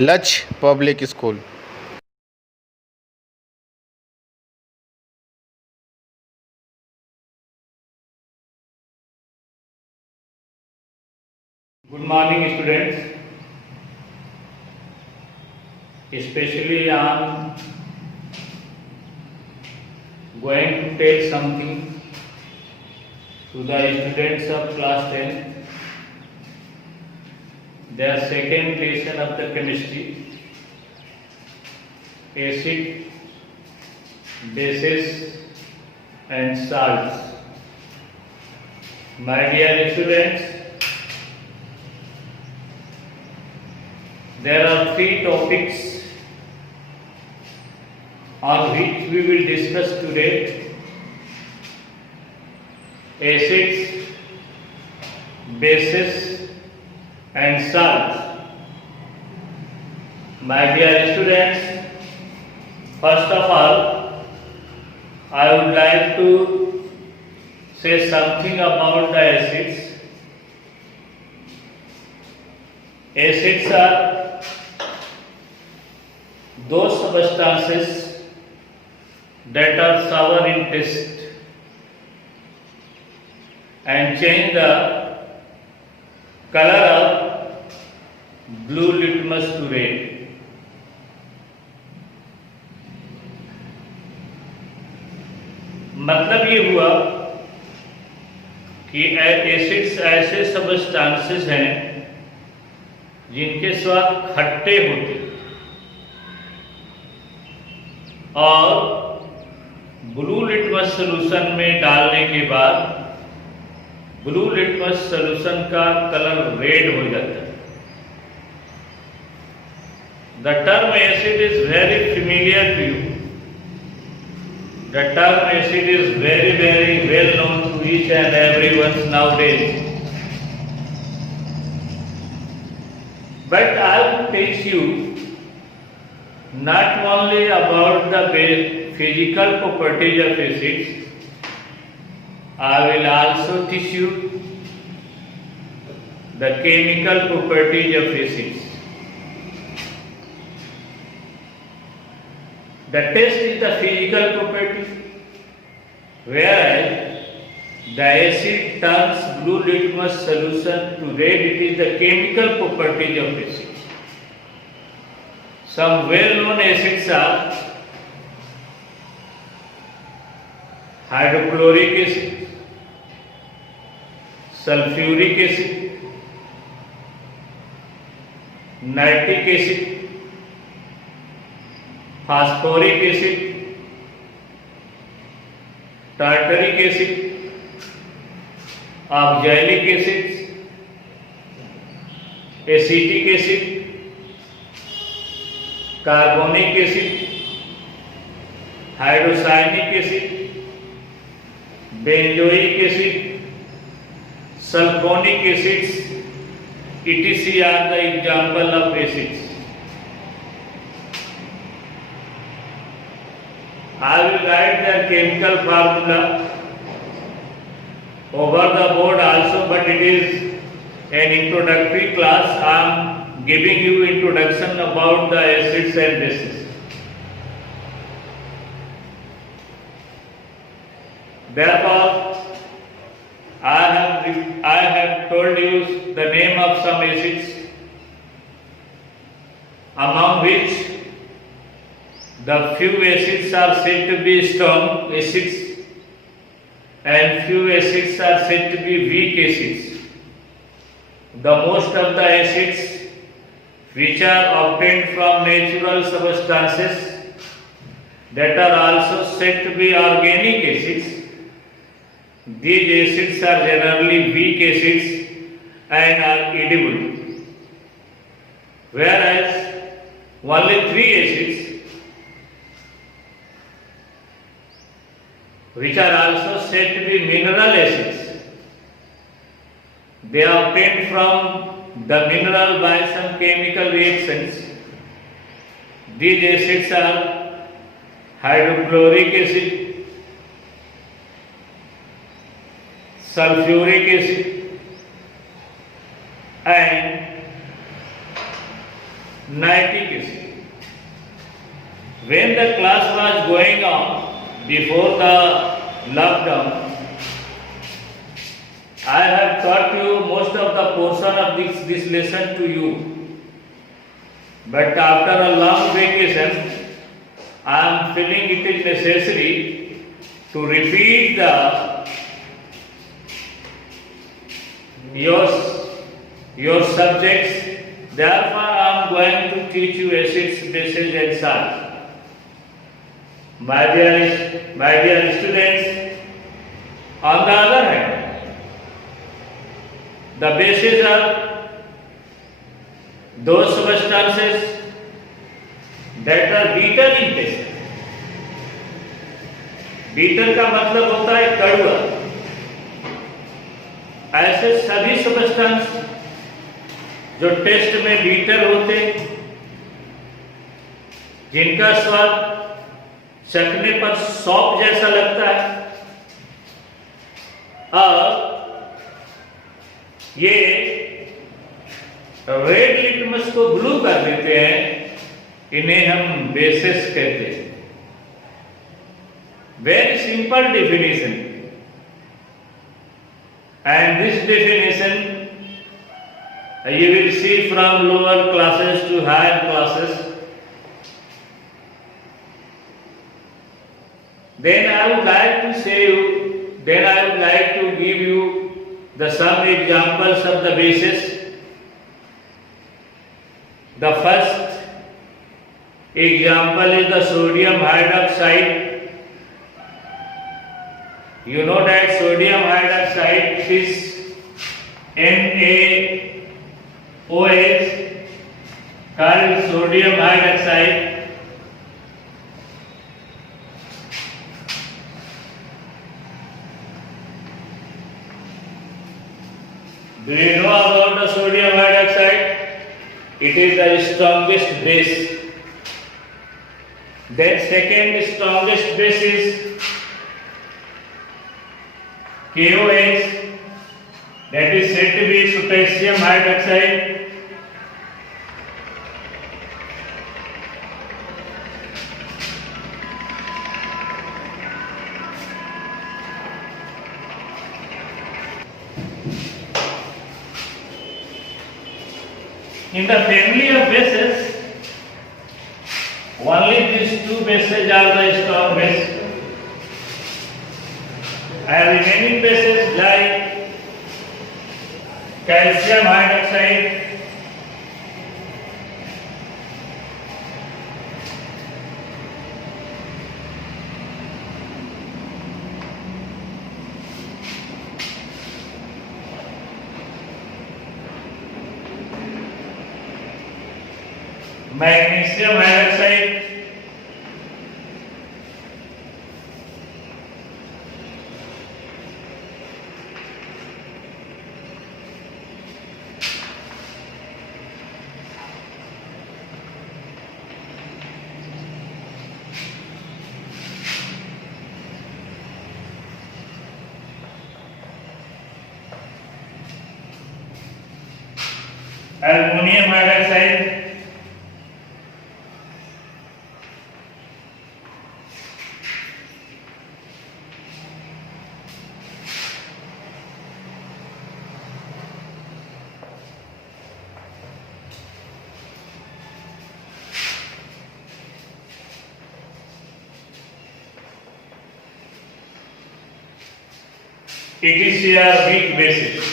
लक्ष्य public school. Good morning, students. Especially I am going to tell something to the students of class 10. Their second lesson of the chemistry, acid, bases and salts. My dear students, there are three topics on which we will discuss today: acids, bases and salts. My dear students, first of all, I would like to say something about the acids. Acids are those substances that are sour in taste and change the color of blue litmus to red. मतलब ये हुआ कि acids ऐसे substances हैं जिनके स्वाद खट्टे होते हैं और ब्लू लिटमस सॉल्यूशन में डालने के बाद ब्लू लिटमस सॉल्यूशन का कलर रेड हो जाता है। The term acid is very familiar to you. The term acid is very well known to each and everyone nowadays. But I will teach you not only about the physical properties of acids, I will also teach you the chemical properties of acids. The taste is the physical property, whereas the acid turns blue litmus solution to red. It is the chemical properties of acids. Some well-known acids are hydrochloric acid, sulfuric acid, nitric acid, phosphoric acid, tartaric acid, oxalic acids, acetic acid, carbonic acid, hydrocyanic acid, benzoic acid, sulfonic acids, etc. are the example of acids. I will write their chemical formula over the board also, but it is an introductory class. I am giving you introduction about the acids and bases. Therefore, I have told you the name of some acids, among which the few acids are said to be strong acids and few acids are said to be weak acids. The most of the acids which are obtained from natural substances that are also said to be organic acids, these acids are generally weak acids and are edible, whereas only three acids which are also said to be mineral acids, they are obtained from the mineral by some chemical reactions. These acids are hydrochloric acid, sulfuric acid and nitric acid. When the class was going on before the lockdown, I have taught you most of the portion of this lesson to you. But after a long vacation, I am feeling it is necessary to repeat your subjects. Therefore, I am going to teach you acids, bases, and salts. My dear students, on the other hand, the bases are those substances that are bitter in taste. Bitter का मतलब होता है कड़वा. ऐसे सभी substance जो test में beater होते, जिनका स्वाद चखने पर सौंफ जैसा लगता है और ये रेड लिटमस को ब्लू कर देते हैं, इन्हें हम बेसिस कहते हैं. Very simple definition, and this definition you will see from lower classes to higher classes. Then I would like to give you some examples of the bases. The first example is the sodium hydroxide. You know that sodium hydroxide is NaOH, called sodium hydroxide. Do you know about the sodium hydroxide? It is the strongest base. Then second strongest base is KOH, that is said to be potassium hydroxide. In the family of bases, only these two bases are the strong base. And remaining bases like calcium hydroxide, magnesium hydroxide, aluminum hydroxide, ETC are weak bases.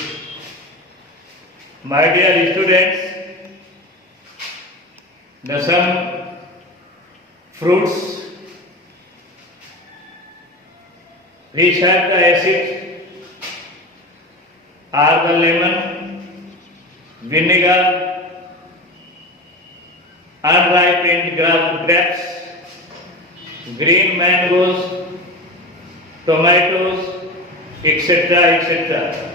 My dear students, some fruits which have the acid are the lemon, vinegar, unripened grapes, green mangoes, tomatoes, etc., etc.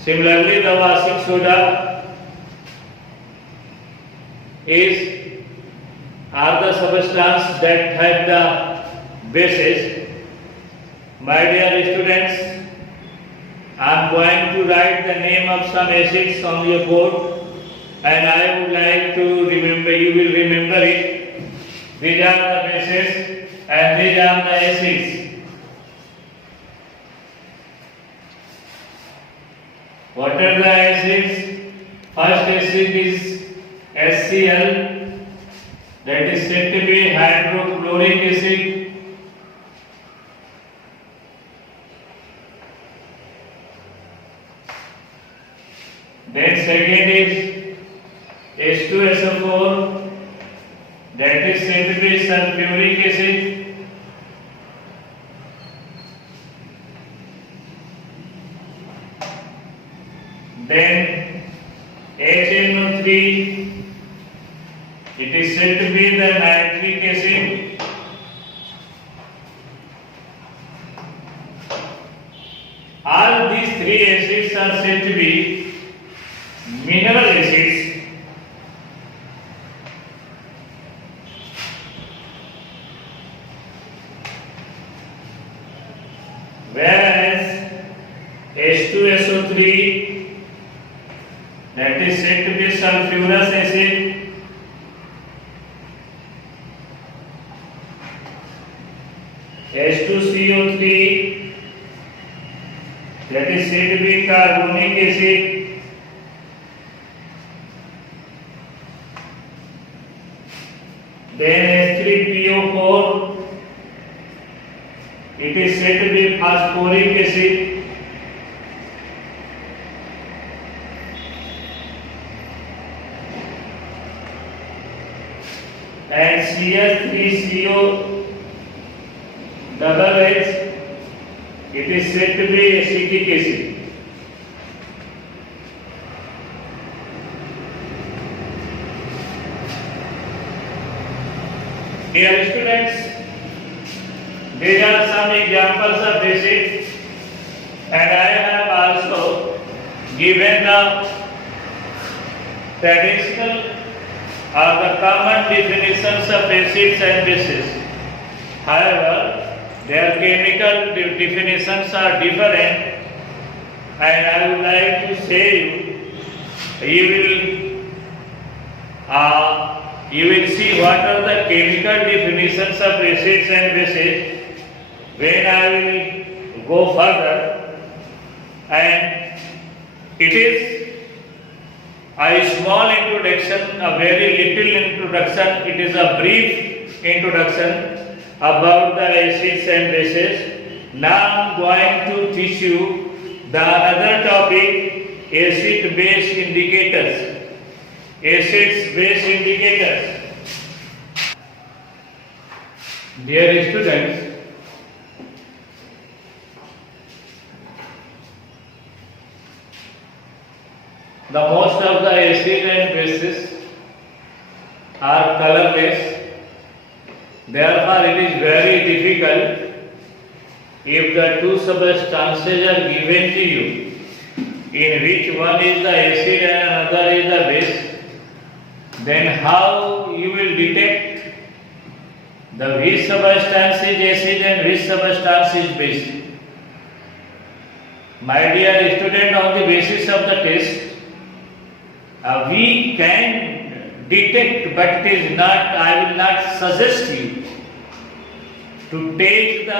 Similarly, the washing soda are the substances that have the bases. My dear students, I am going to write the name of some acids on your board. and I would like to remember, you will remember it. These are the bases and these are the acids. What are the acids? First acid is HCl, that is said to be hydrochloric acid. Then second is H2SO4, that is said to be sulfuric acid. Then HNO3, it is said to be the nitric acid. All these three acids are said to be mineral acids. Whereas H2SO3, that is said to be sulfurous acid. H2CO3, that is said to be carbonic acid. Then H3PO4, it is said to be phosphoric acid. And CH3CO double H, it is said to be acetic acid. Dear students, these are some examples of bases, and I have also given the traditional or the common definitions of acids and bases. However, their chemical definitions are different, and I would like to say you will see what are the chemical definitions of acids and bases when I will go further. And it is a small introduction, a very little introduction. It is a brief introduction about the acids and bases. Now I am going to teach you the another topic, acid-base indicators. Acids-base indicators. Dear students, the most of the acid and bases are colorless. Therefore, it is very difficult if the two substances are given to you, in which one is the acid and another is the base. Then how you will detect the which substance is acid and which substance is base? My dear student, on the basis of the test, we can detect, but it is not, I will not suggest you to take the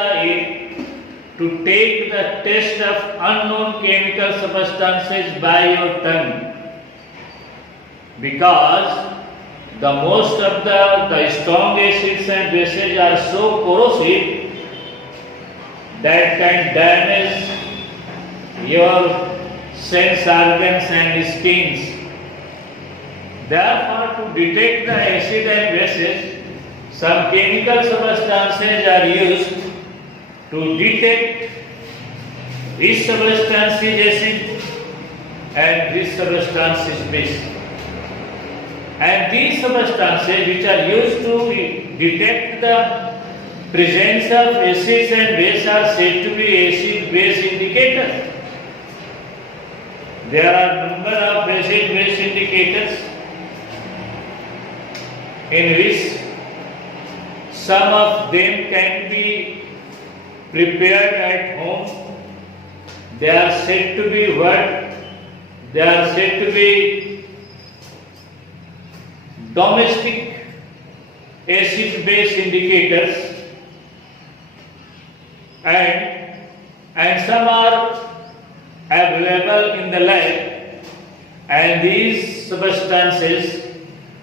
test of unknown chemical substances by your tongue. Because the most of the strong acids and bases are so corrosive that can damage your sense organs and skins. Therefore, to detect the acid and bases, some chemical substances are used to detect which substance is acid and which substance is base. And these substances which are used to detect the presence of acids and base are said to be acid-base indicators. There are number of acid-base indicators in which some of them can be prepared at home. They are said to be what? They are said to be domestic acid base indicators, and some are available in the lab, and these substances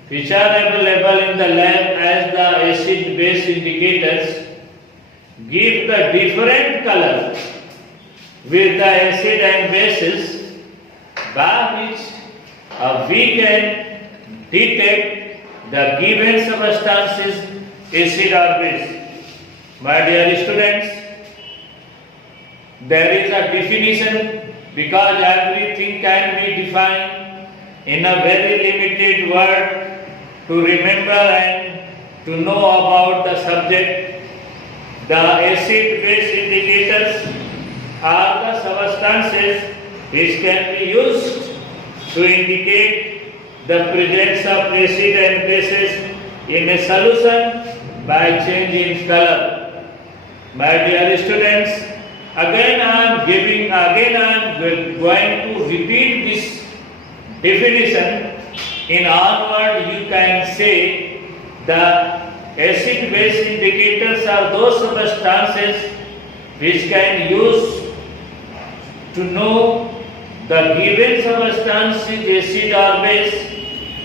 which are available in the lab as the acid base indicators give the different color with the acid and bases by which we can detect the given substances acid or base. My dear students, there is a definition because everything can be defined in a very limited word to remember and to know about the subject. The acid base indicators are the substances which can be used to indicate the presence of acid and bases in a solution by change in color. My dear students, again I am going to repeat this definition. In one word, you can say the acid base indicators are those substances which can use to know the given substance is acid or base,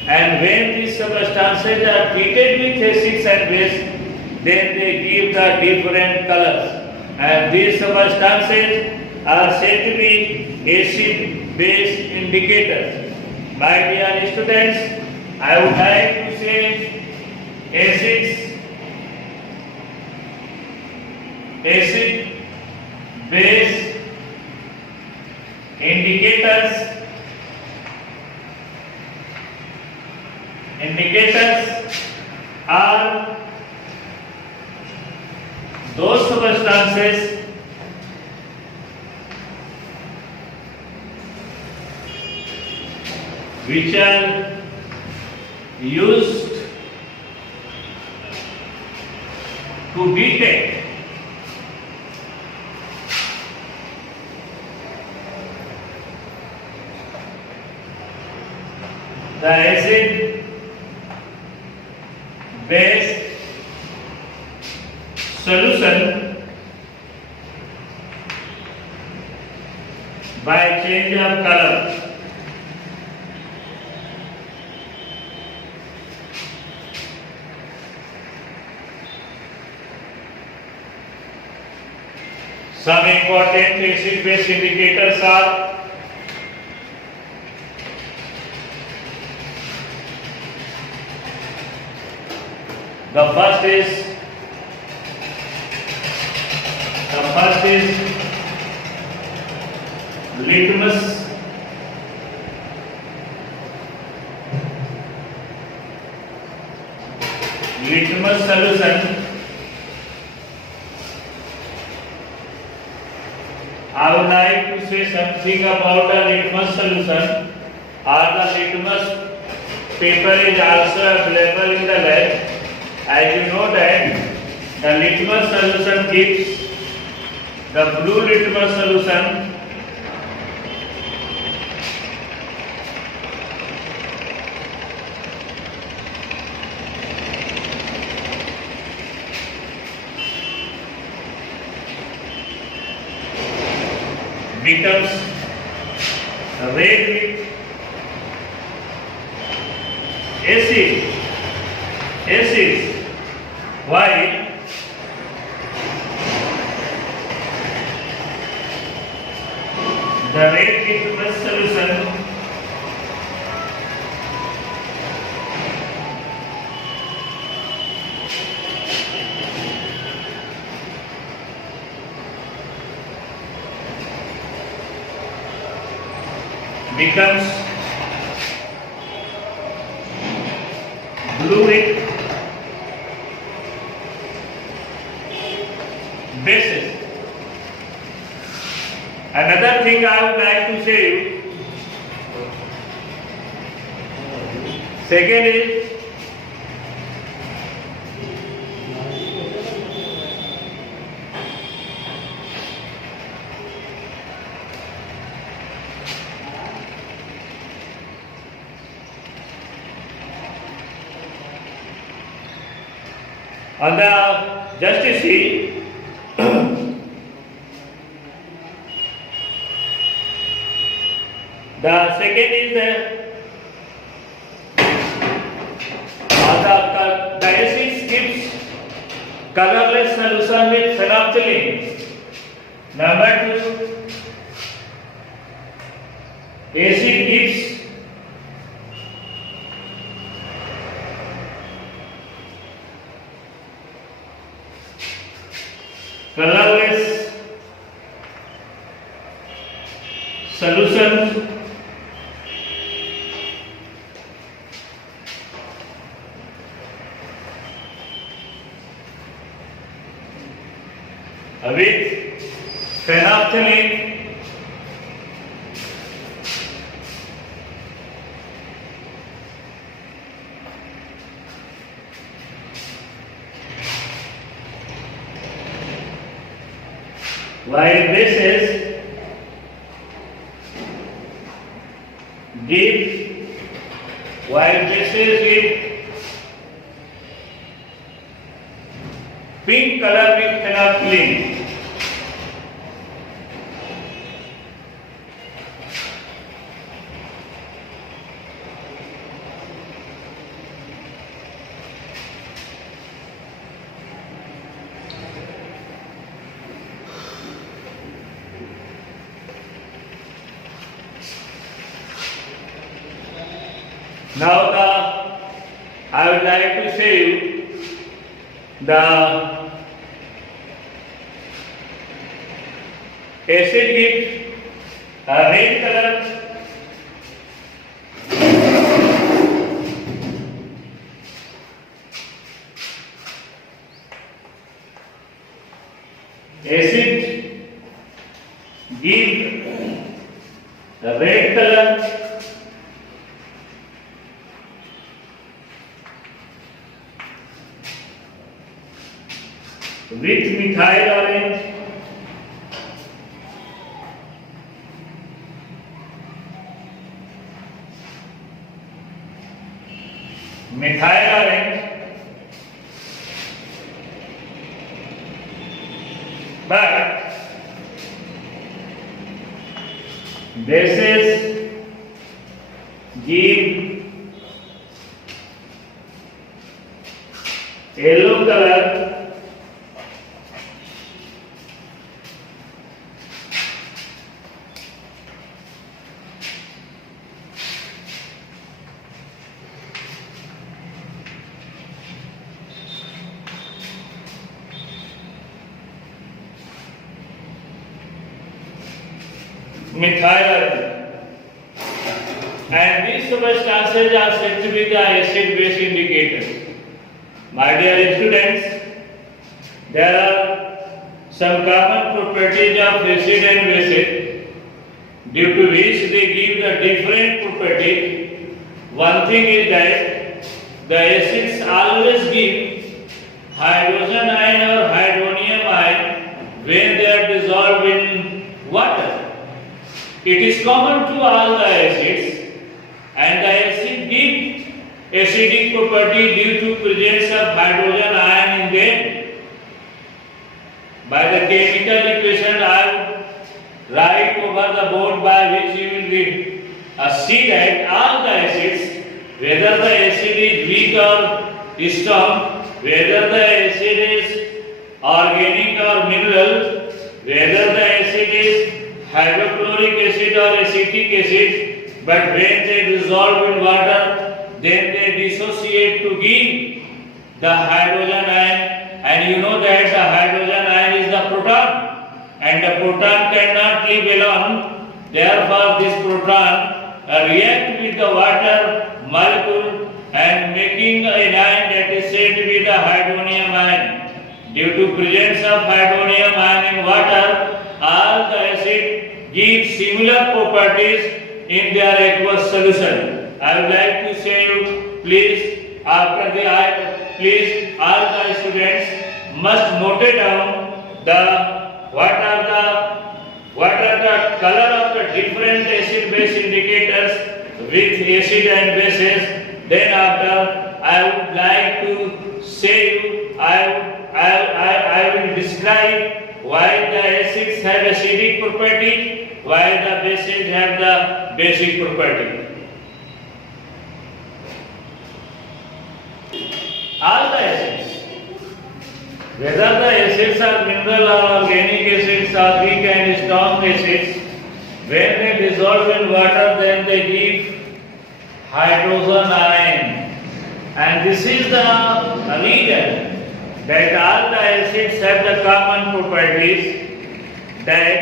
and when these substances are treated with acids and base, then they give the different colors, and these substances are said to be acid base indicators. My dear students, I would like to say acid base indicators are those substances which are used to detect the acid base solution by change of color. Some important acid base indicators are the first is litmus solution. I would like to say something about the litmus solution. The litmus paper is also available in the lab. As you know that the litmus solution gives the blue litmus solution becomes red with acids, while the red litmus solution becomes blue with bases. Another thing I would like to say, second is On the just you see the second is the acid gives colorless solution with phenolphthalein. Number 2, acid gives colorless solution with phenolphthalein. While bases give pink color with phenolphthalein. Now I would like to show you the acid gives a red color, acid gives a red color with methyl orange, but bases give yellow color methyl orange, and these substances are said to be the acid base indicators. My dear students, there are some common properties of acid and base due to which they give the different properties. One thing is that the acids always give hydrogen ion or hydronium ion when they are dissolved in water. It is common to all the acids, and the acid give acidic property due to presence of hydrogen ion in them. By the chemical equation I will write over the board, by which you will read. See that all the acids, whether the acid is weak or strong, whether the acid is organic or mineral, whether the acid is hydrochloric acid or acetic acid, but when they dissolve in water, then they dissociate to give the hydrogen ion, and you know that the hydrogen ion is the proton, and the proton cannot live alone. Therefore this proton react with the water molecule and making an ion that is said to be the hydronium ion. Due to presence of hydronium ion in water, all the acid give similar properties in their aqueous solution. I would like to say you, please, after the please all the students must note down the what are the color of the different acid base indicators with acid and bases. Then after I would like to say you, I have acidic property, while the bases have the basic property. All the acids, whether the acids are mineral or organic acids or weak and strong acids, when they dissolve in water, then they give hydrogen ion. And this is the reason that all the acids have the common properties, that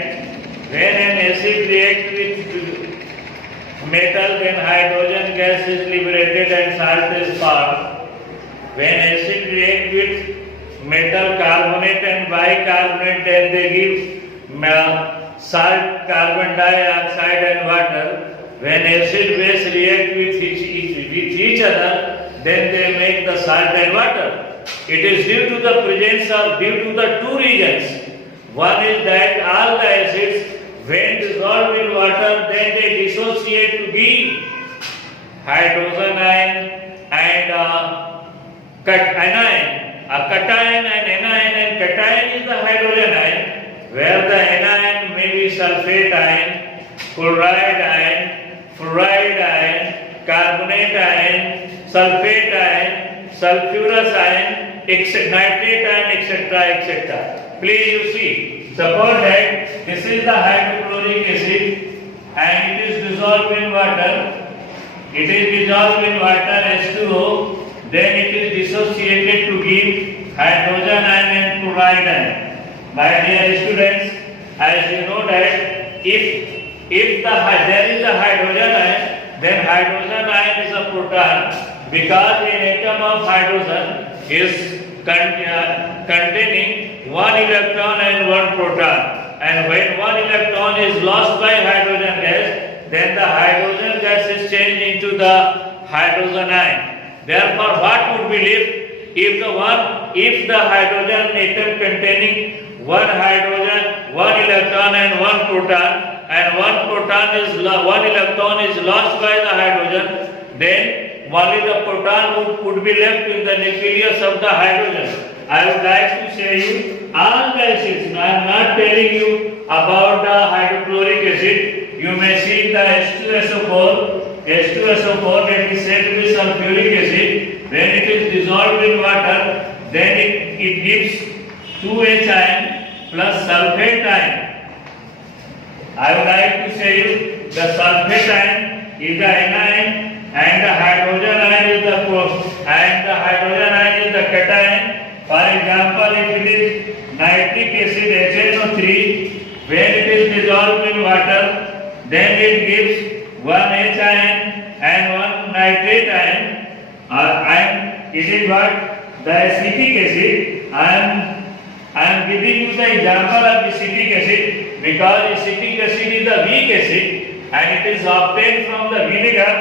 when an acid reacts with metal, then hydrogen gas is liberated and salt is formed. When acid reacts with metal carbonate and bicarbonate, then they give salt, carbon dioxide and water. When acid base react with each other, then they make the salt and water. It is due to the two reasons. One is that all the acids, when dissolved in water, then they dissociate to give hydrogen ion and anion. A cation and anion, and cation is the hydrogen ion, where the anion may be sulfate ion, chloride ion, fluoride ion, carbonate ion, sulfate ion, sulfurous ion, nitrate ion, etc., etc. Please you see, suppose that this is the hydrochloric acid and it is dissolved in water. It is dissolved in water H2O, then it is dissociated to give hydrogen ion and chloride ion. My dear students, as you know that if there is a hydrogen ion, then hydrogen ion is a proton, because an atom of hydrogen is containing one electron and one proton. And when one electron is lost by hydrogen gas, then the hydrogen gas is changed into the hydrogen ion. Therefore, what would be left if the hydrogen atom containing one hydrogen, one electron and one proton, and one electron is lost by the hydrogen, then only the proton would be left in the nucleus of the hydrogen. I would like to say you all the acids. I am not telling you about the hydrochloric acid. You may see the H2SO4 that is said to be sulfuric acid. When it is dissolved in water, then it gives 2H ion plus sulfate ion. I would like to say you the sulfate ion is the anion and the hydrogen ion is the cation. For example, if it is nitric acid HNO3, when it is dissolved in water, then it gives one H ion and one nitrate ion. And it is what the acetic acid. I am giving you the example of acetic acid because acetic acid is the weak acid and it is obtained from the vinegar.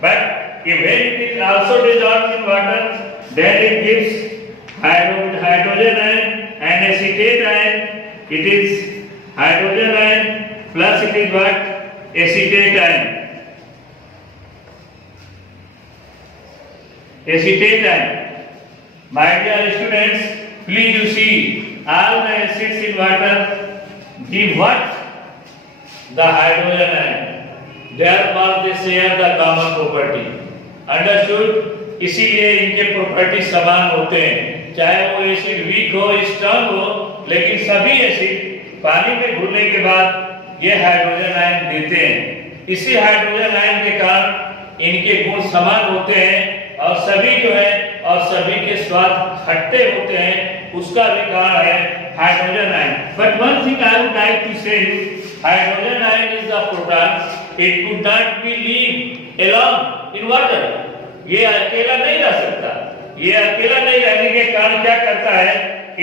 But when it is also dissolved in water, then it gives hydrogen ion and acetate ion. It is hydrogen ion plus it is what? Acetate ion. Acetate ion. My dear students, please you see all the acids in water give what? The hydrogen ion. Therefore they share the common property. Understood? इसीलिए इनके property समान होते हैं, चाहे वो acid weak हो strong हो, लेकिन सभी एसिड पानी में घुलने के बाद ये हाइड्रोजन आयन देते हैं। इसी हाइड्रोजन आयन के कारण इनके गुण समान होते हैं और सभी जो है और सभी के स्वाद खट्टे होते हैं, उसका भी कारण है hydrogen ion. But one thing I would like to say, hydrogen ion is the proton, it could not be leave alone in water. ये अकेला नहीं रह सकता। ये अकेला नहीं रहने के कारण क्या करता है,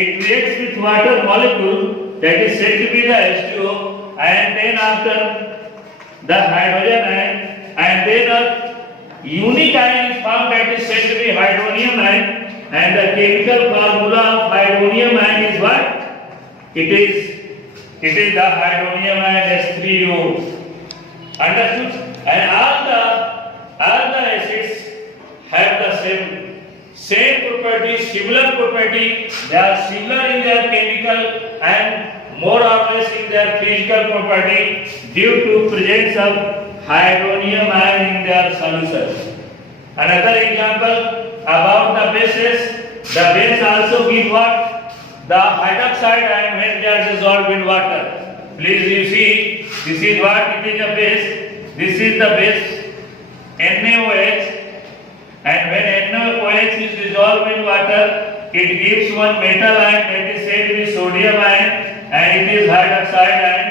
it reacts with water molecule that is said to be the H2O and then after the hydrogen ion and then a unique ion is formed that is said to be hydronium ion, and the chemical formula of hydronium ion is what? It is the hydronium ion H3O. Understood? And all the acids have the same property, similar property. They are similar in their chemical and more or less in their physical property due to presence of hydronium ion in their solution. Another example about the bases, the base also give what? The hydroxide ion when they are dissolved in water. Please you see, this is what it is a base. This is the base NaOH, and when NaOH is dissolved in water, it gives one metal ion that is said to be sodium ion, and it is hydroxide ion.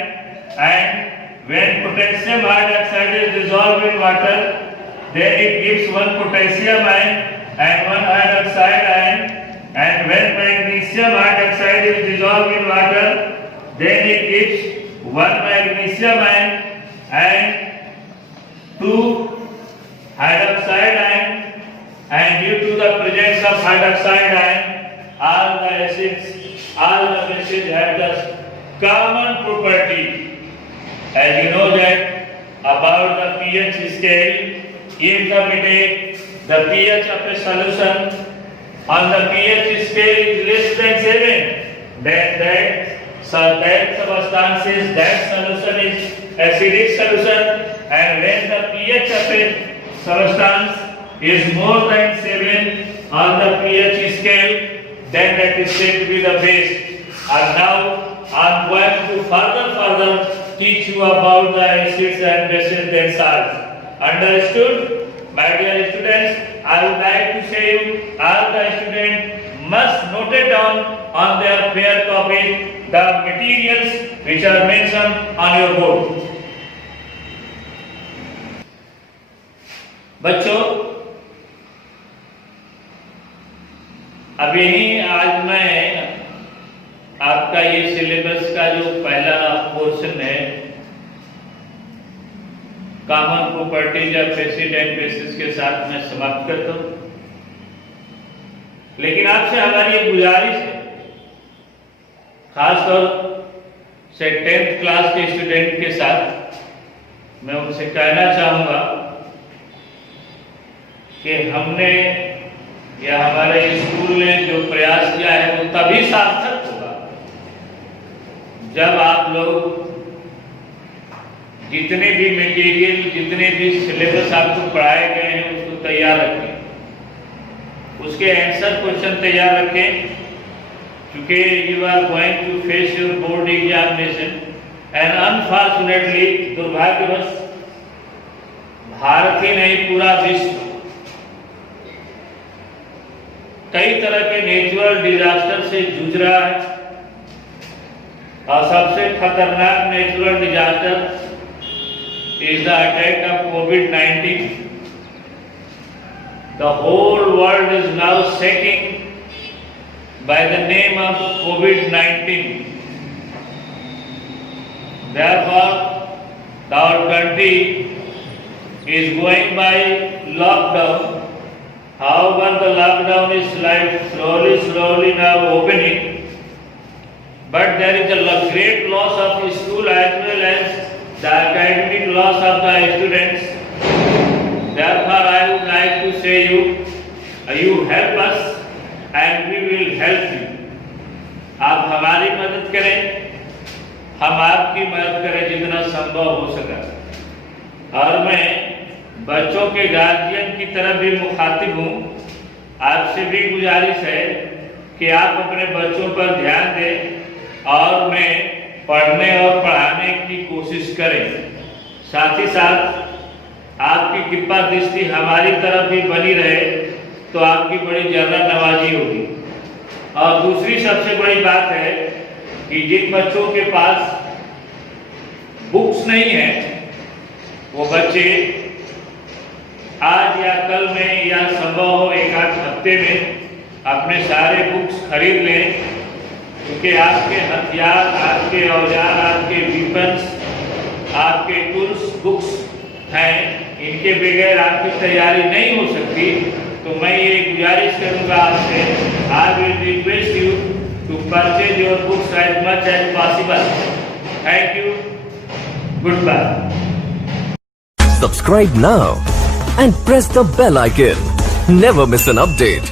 And when potassium hydroxide is dissolved in water, then it gives one potassium ion and one hydroxide ion. And when magnesium hydroxide is dissolved in water, then it gives one magnesium ion and two hydroxide ion. And due to the presence of hydroxide ion, all the acids, all the bases have the common property. As you know that about the pH scale, if we take the pH of a solution on the pH scale is less than 7, then that substance is, that solution is acidic solution, and when the pH of a substance is more than 7 on the pH scale, then that is said to be the base. And now I am going to further teach you about the acids and bases themselves. Understood? My dear students, I would like to say you, all the students must note it down on their fair copy the materials which are mentioned on your board. बच्चों, अब यही आज मैं आपका ये syllabus का जो पहला पोर्शन है, common properties of acid and bases के साथ मैं समाप्त करता हूं। लेकिन आपसे हमारी एक गुजारिश है, खासतौर से 10th क्लास के स्टूडेंट के साथ मैं उनसे कहना चाहूंगा कि हमने या हमारे स्कूल ने जो प्रयास किया है वो तभी सार्थक होगा जब आप लोग जितने भी मटेरियल, जितने भी सिलेबस आपको पढ़ाए गए हैं उसको तैयार रखें, उसके आंसर क्वेश्चन तैयार रखें, क्योंकि you are going to face your board examination and unfortunately, दुर्भाग्यवश भारत ही नहीं पूरा विश्व कई तरह के नेचुरल डिजास्टर से जूझ रहा है, और सबसे खतरनाक natural disaster is the attack of COVID-19. The whole world is now shaking by the name of COVID-19. Therefore, our country is going by lockdown. However, the lockdown is like slowly now opening. But there is a great loss of school as well as the academic loss of the students. Therefore, I would like to say you help us and we will help you. आप हमारी मदद करें, हम आपकी मदद करें जितना संभव हो सका। और मैं बच्चों के गार्जियन की तरफ भी मुखातिब हूँ, आपसे भी गुजारिश है कि आप अपने बच्चों पर ध्यान दें और मैं पढ़ने और पढ़ाने की कोशिश करें। साथ ही साथ आपकी कृपा दृष्टि हमारी तरफ भी बनी रहे तो आपकी बड़ी ज़्यादा नवाजी होगी। और दूसरी सबसे बड़ी बात है कि जिन बच्चों के पास बुक्स नहीं है वो बच्चे आज या कल में या संभव हो एक आध हफ्ते में अपने सारे बुक्स खरीद लें, क्योंकि आपके हथियार, आपके औजार, आपके वीपन्स, आपके टूल्स बुक्स हैं, इनके बगैर आपकी तैयारी नहीं हो सकती। तो मैं ये गुजारिश करूंगा आपसे, I will request you to purchase your books as much as possible. Thank you, goodbye. Subscribe now and press the bell icon. Never miss an update.